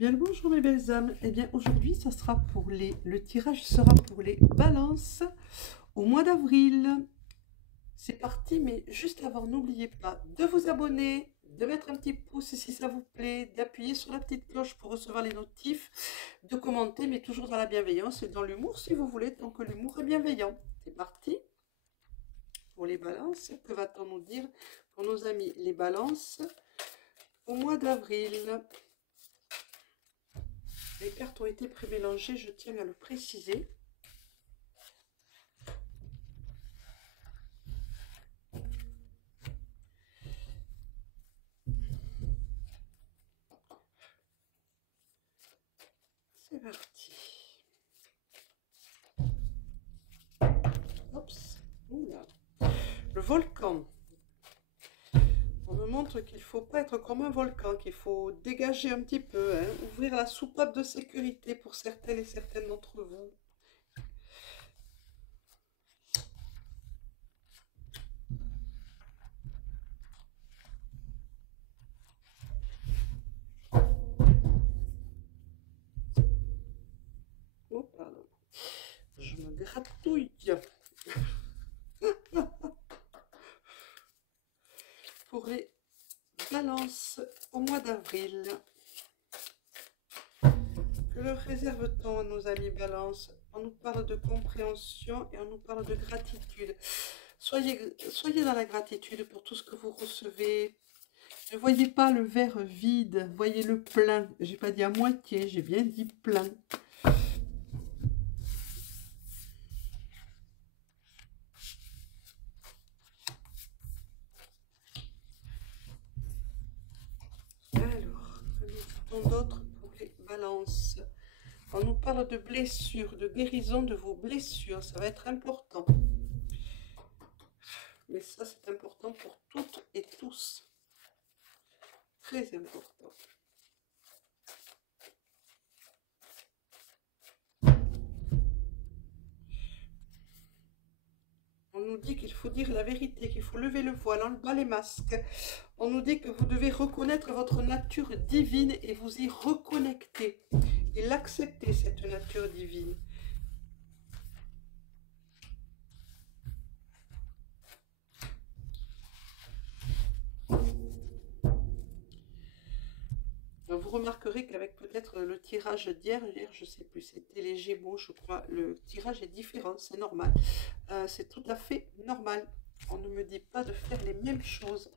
Bien le bonjour mes belles âmes. Eh bien aujourd'hui ça sera pour le tirage sera pour les balances au mois d'avril. C'est parti, mais juste avant, n'oubliez pas de vous abonner, de mettre un petit pouce si ça vous plaît, d'appuyer sur la petite cloche pour recevoir les notifs, de commenter, mais toujours dans la bienveillance et dans l'humour si vous voulez, tant que l'humour est bienveillant. C'est parti pour les balances. Que va-t-on nous dire pour nos amis les balances au mois d'avril? Les cartes ont été pré-mélangées, je tiens à le préciser. C'est parti. Oups. Oula. Le volcan. On me montre qu'il ne faut pas être comme un volcan, qu'il faut dégager un petit peu, hein, ouvrir la soupape de sécurité pour certaines et certaines d'entre vous. Oh, pardon. Je me gratouille. Pour les balances au mois d'avril. Que leur réserve-t-on à nos amis balance? On nous parle de compréhension et on nous parle de gratitude. Soyez dans la gratitude pour tout ce que vous recevez. Ne voyez pas le verre vide, voyez-le plein. J'ai pas dit à moitié, j'ai bien dit plein. Alors, que dit-on d'autre pour les balances? On nous parle de blessures, de guérison de vos blessures. Ça va être important. Mais ça, c'est important pour toutes et tous. Très important. On nous dit qu'il faut dire la vérité, qu'il faut lever le voile, enlever les masques. On nous dit que vous devez reconnaître votre nature divine et vous y reconnecter. Et l'accepter, cette nature divine. Vous remarquerez qu'avec peut-être le tirage d'hier, je ne sais plus, c'était les Gémeaux, je crois, le tirage est différent, c'est normal. C'est tout à fait normal. On ne me dit pas de faire les mêmes choses.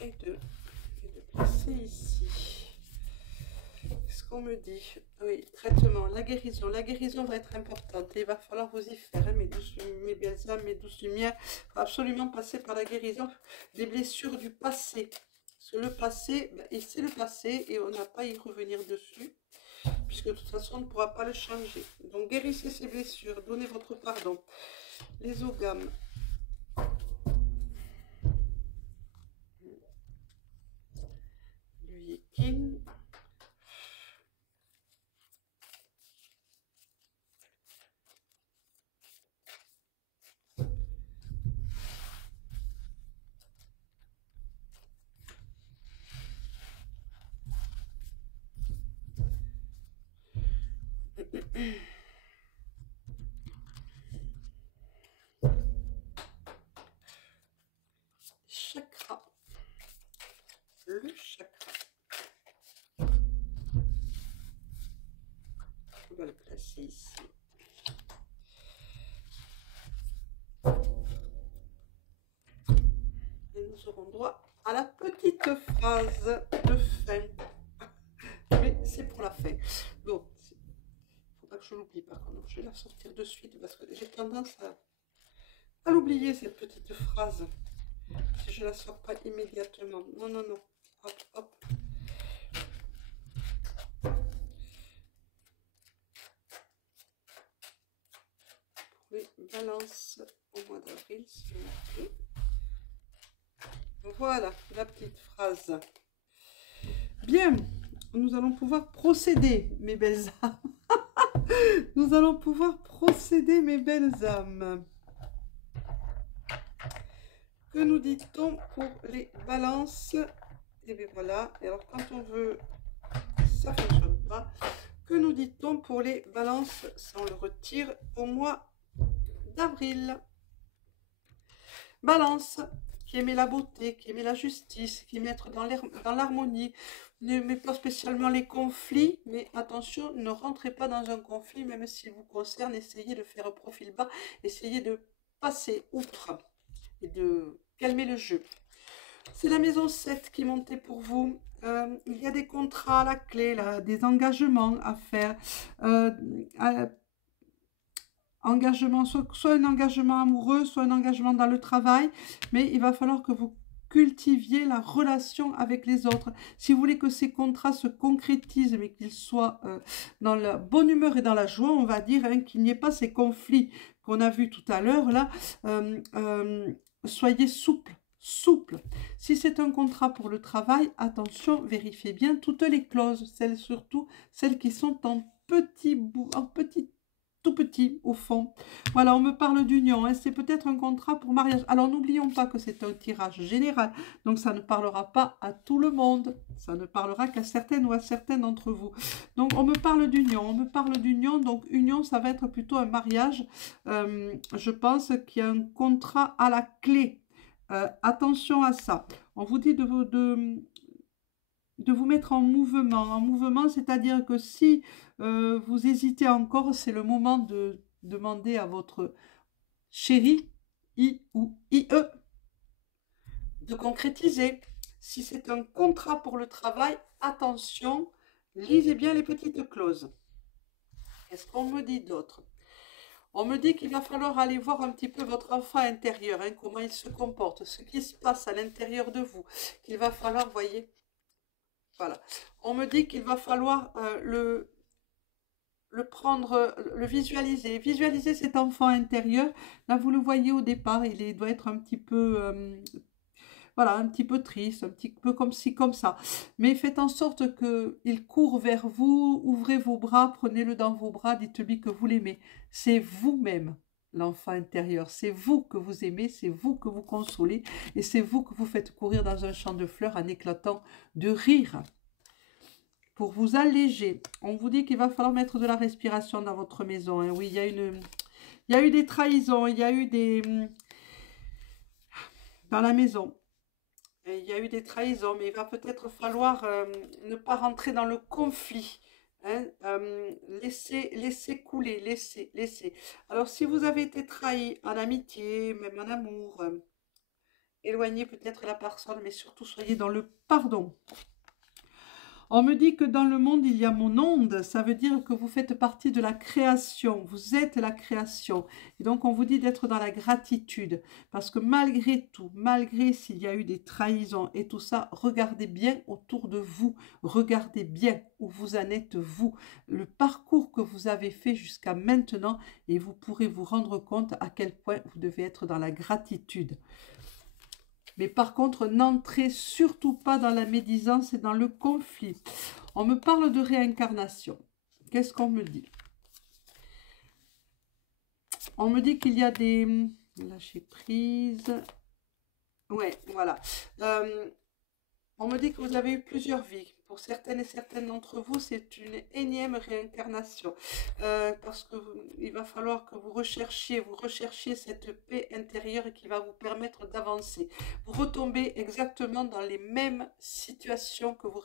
Et de placer ici. Qu'est-ce qu'on me dit? Oui, traitement, la guérison. La guérison va être importante. Et il va falloir vous y faire, hein, mes belles âmes, mes douces lumières. Il faut absolument passer par la guérison des blessures du passé. Parce que le passé, ben, c'est le passé et on n'a pas à y revenir dessus. Puisque de toute façon, on ne pourra pas le changer. Donc guérissez ces blessures, donnez votre pardon. Les ogames. Le yikin. Chakra. Le chakra. On va le placer ici. Et nous aurons droit à la petite phrase de fin. Mais c'est pour la fin. Bon, faut pas que je l'oublie par contre. Je vais la sortir de suite parce que j'ai tendance à l'oublier cette petite phrase. Si je la sors pas immédiatement. Non, non, non. Hop, hop. Pour les balances au mois d'avril, s'il vous plaît. Voilà, la petite phrase. Bien, nous allons pouvoir procéder, mes belles âmes. Nous allons pouvoir procéder, mes belles âmes. Que nous dit-on pour les balances? Et bien voilà. Et alors, quand on veut, ça ne fonctionne pas. Que nous dit-on pour les balances? Ça, on le retire au mois d'avril. Balance, qui aimait la beauté, qui aimait la justice, qui aimait être dans l'harmonie, n'aimait pas spécialement les conflits, mais attention, ne rentrez pas dans un conflit, même s'il vous concerne, essayez de faire un profil bas, essayez de passer outre et de calmer le jeu. C'est la maison 7 qui montait pour vous. Il y a des contrats à la clé, là, des engagements à faire. Engagement, soit un engagement amoureux, soit un engagement dans le travail, mais il va falloir que vous cultiviez la relation avec les autres. Si vous voulez que ces contrats se concrétisent, mais qu'ils soient dans la bonne humeur et dans la joie, on va dire, hein, qu'il n'y ait pas ces conflits qu'on a vus tout à l'heure, là, soyez souple. Souple. Si c'est un contrat pour le travail, attention, vérifiez bien toutes les clauses, surtout celles qui sont en petits bouts, en petits tout petit au fond. Voilà, on me parle d'union, hein, c'est peut-être un contrat pour mariage. Alors n'oublions pas que c'est un tirage général, donc ça ne parlera pas à tout le monde, ça ne parlera qu'à certaines ou à certains d'entre vous. Donc on me parle d'union, donc union ça va être plutôt un mariage. Je pense qu'il y a un contrat à la clé. Attention à ça. On vous dit de vous mettre en mouvement, c'est-à-dire que si vous hésitez encore, c'est le moment de demander à votre chéri, I ou IE, de concrétiser. Si c'est un contrat pour le travail, attention, lisez bien les petites clauses. Qu'est-ce qu'on me dit d'autre? On me dit qu'il va falloir aller voir un petit peu votre enfant intérieur, hein, comment il se comporte, ce qui se passe à l'intérieur de vous, qu'il va falloir, voyez, voilà. On me dit qu'il va falloir le prendre, le visualiser. Visualiser cet enfant intérieur. Là, vous le voyez au départ, doit être un petit peu, voilà, un petit peu triste, un petit peu comme ci, comme ça. Mais faites en sorte qu'il court vers vous, ouvrez vos bras, prenez-le dans vos bras, dites-lui que vous l'aimez. C'est vous-même. L'enfant intérieur, c'est vous que vous aimez, c'est vous que vous consolez et c'est vous que vous faites courir dans un champ de fleurs en éclatant de rire. Pour vous alléger, on vous dit qu'il va falloir mettre de la respiration dans votre maison. Hein. Oui, il y a eu des trahisons, il y a eu des... Dans la maison, il y a eu des trahisons, mais il va peut-être falloir ne pas rentrer dans le conflit. Hein, laissez couler, laissez. Alors, si vous avez été trahi en amitié, même en amour, éloignez peut-être la personne, mais surtout soyez dans le pardon. On me dit que dans le monde, il y a mon onde. Ça veut dire que vous faites partie de la création. Vous êtes la création. Et donc, on vous dit d'être dans la gratitude. Parce que malgré tout, malgré s'il y a eu des trahisons et tout ça, regardez bien autour de vous. Regardez bien où vous en êtes, vous. Le parcours que vous avez fait jusqu'à maintenant. Et vous pourrez vous rendre compte à quel point vous devez être dans la gratitude. Mais par contre, n'entrez surtout pas dans la médisance et dans le conflit. On me parle de réincarnation. Qu'est-ce qu'on me dit? On me dit qu'il y a des... Lâcher prise. Ouais, voilà. On me dit que vous avez eu plusieurs vies. Pour certaines et certaines d'entre vous, c'est une énième réincarnation. Parce qu'il va falloir que vous recherchiez cette paix intérieure qui va vous permettre d'avancer. Vous retombez exactement dans les mêmes situations que vos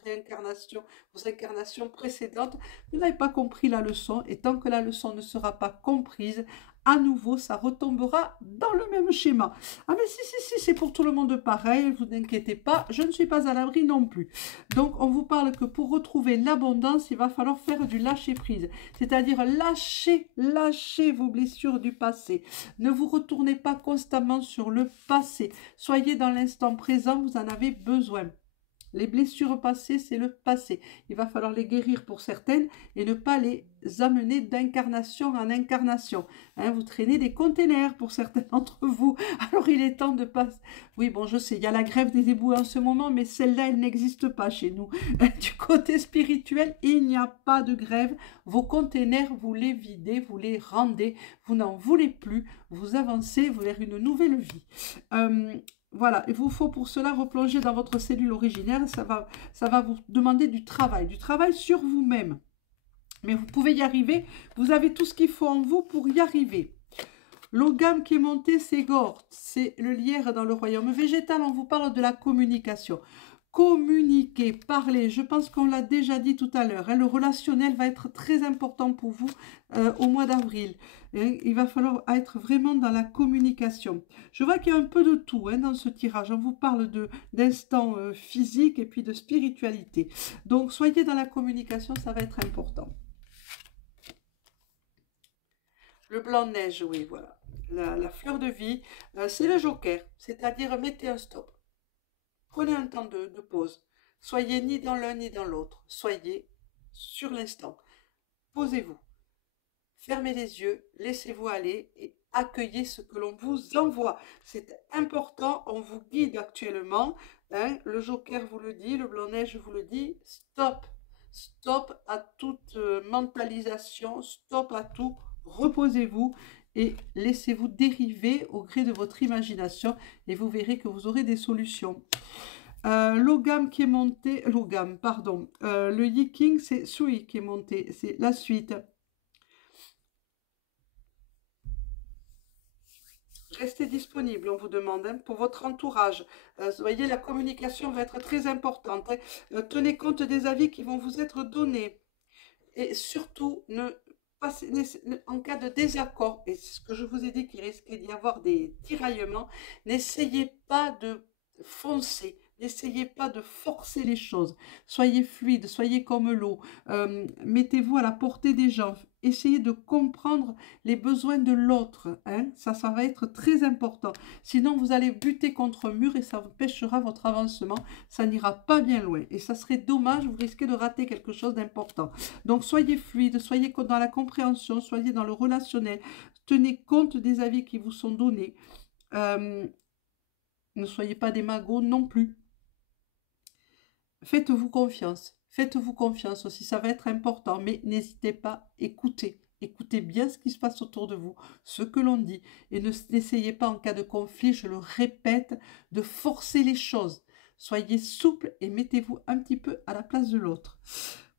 incarnations précédentes. Vous n'avez pas compris la leçon. Et tant que la leçon ne sera pas comprise, à nouveau, ça retombera dans le même schéma. Ah mais si, c'est pour tout le monde pareil, vous inquiétez pas, je ne suis pas à l'abri non plus. Donc, on vous parle que pour retrouver l'abondance, il va falloir faire du lâcher-prise. C'est-à-dire lâcher vos blessures du passé. Ne vous retournez pas constamment sur le passé. Soyez dans l'instant présent, vous en avez besoin. Les blessures passées, c'est le passé. Il va falloir les guérir pour certaines et ne pas les amener d'incarnation en incarnation. Hein, vous traînez des containers pour certains d'entre vous. Alors il est temps de passer. Oui, bon, je sais, il y a la grève des éboueurs en ce moment, mais celle-là, elle n'existe pas chez nous. Du côté spirituel, il n'y a pas de grève. Vos containers, vous les videz, vous les rendez, vous n'en voulez plus, vous avancez vers une nouvelle vie. Voilà, il vous faut pour cela replonger dans votre cellule originaire. Ça va vous demander du travail sur vous-même. Mais vous pouvez y arriver, vous avez tout ce qu'il faut en vous pour y arriver. L'ogame qui est monté, c'est Gort, c'est le lierre dans le royaume végétal. On vous parle de la communication. Communiquer, parler, je pense qu'on l'a déjà dit tout à l'heure. Hein, le relationnel va être très important pour vous au mois d'avril. Il va falloir être vraiment dans la communication. Je vois qu'il y a un peu de tout dans ce tirage. On vous parle d'instants physiques et puis de spiritualité. Donc, soyez dans la communication, ça va être important. Le blanc-neige, oui, voilà. La fleur de vie, c'est le joker, c'est-à-dire mettez un stop. Prenez un temps de pause. Soyez ni dans l'un ni dans l'autre. Soyez sur l'instant. Posez-vous. Fermez les yeux, laissez-vous aller et accueillez ce que l'on vous envoie. C'est important, on vous guide actuellement. Hein, le joker vous le dit, le blanc-neige vous le dit. Stop. Stop à toute mentalisation, stop à tout. Reposez-vous et laissez-vous dériver au gré de votre imagination et vous verrez que vous aurez des solutions. L'ogame qui est monté, l'ogame, pardon, le yiking, c'est Sui qui est monté, c'est la suite. Restez disponible, on vous demande, hein, pour votre entourage. Vous voyez, la communication va être très importante. Hein. Tenez compte des avis qui vont vous être donnés. Et surtout, en cas de désaccord, et c'est ce que je vous ai dit qu'il risquait d'y avoir des tiraillements, n'essayez pas de foncer, n'essayez pas de forcer les choses. Soyez fluide, soyez comme l'eau, mettez-vous à la portée des gens, essayez de comprendre les besoins de l'autre, hein. Ça va être très important. Sinon, vous allez buter contre un mur et ça empêchera votre avancement. Ça n'ira pas bien loin. Et ça serait dommage, vous risquez de rater quelque chose d'important. Donc, soyez fluide, soyez dans la compréhension, soyez dans le relationnel. Tenez compte des avis qui vous sont donnés. Ne soyez pas des magots non plus. Faites-vous confiance. Faites-vous confiance aussi, ça va être important, mais n'hésitez pas, écoutez. Écoutez bien ce qui se passe autour de vous, ce que l'on dit, et n'essayez pas en cas de conflit, je le répète, de forcer les choses. Soyez souple et mettez-vous un petit peu à la place de l'autre.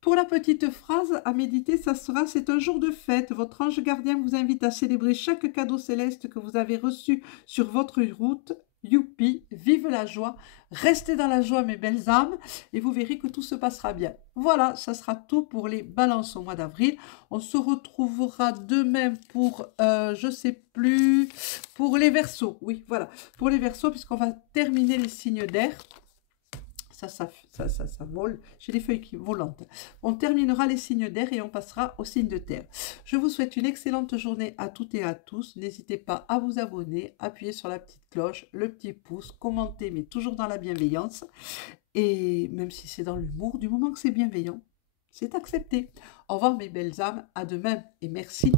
Pour la petite phrase à méditer, ça sera « C'est un jour de fête. Votre ange gardien vous invite à célébrer chaque cadeau céleste que vous avez reçu sur votre route. Youpi, vive la joie, restez dans la joie mes belles âmes et vous verrez que tout se passera bien. » Voilà, ça sera tout pour les balances au mois d'avril. On se retrouvera demain pour, je sais plus, pour les Verseaux. Oui, voilà, pour les Verseaux puisqu'on va terminer les signes d'air. Ça vole. J'ai des feuilles volantes. On terminera les signes d'air et on passera aux signes de terre. Je vous souhaite une excellente journée à toutes et à tous. N'hésitez pas à vous abonner, appuyer sur la petite cloche, le petit pouce, commenter, mais toujours dans la bienveillance. Et même si c'est dans l'humour, du moment que c'est bienveillant, c'est accepté. Au revoir mes belles âmes, à demain et merci.